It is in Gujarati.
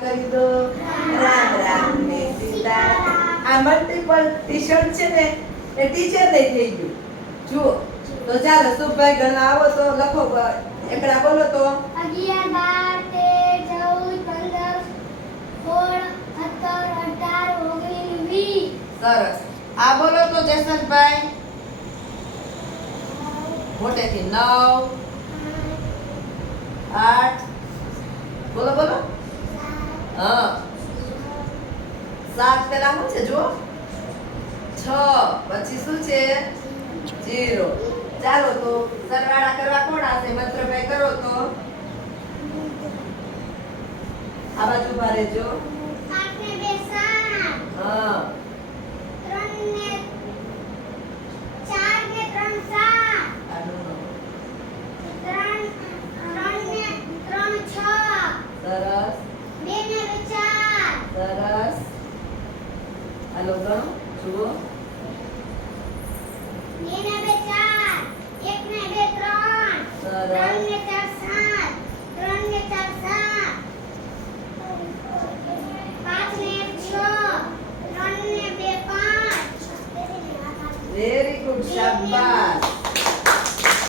કરી દો. રામ રામ ને સીતારામ. આ મલ્ટીપલ ટી-શર્ટ છે ને એ ટીચર ને થઈ ગયું. જુઓ તો ચાલો સુભાઈ ગણવા આવો તો લખો એકડા બોલો તો 11 12 13 14 15 16 17 18 19 20. સરસ. આ બોલો તો જસનભાઈ મોટેથી 9 8 બોલો બોલો. હા 7 પેલા શું છે જુઓ 6 પછી શું છે 0. ચાલો તો સરવાળા કરવા કોણ આવશે? મંત્રભાઈ કરો તો. આ બાજુ ઉભા રહેજો. 8 ને 2 7. હા 3 ને 4 ને 3 7. આનું 3 ને 3 6. સરસ 2 ને 4. સરસ. હાલો ગણો જુઓ 2 ને 2 4. 1 ને 2 3. સરસ 3 ને 4 7. 3 ને 4 7. 5 ને 6. 3 ને 2 5. વેરી ગુડ શાબાશ.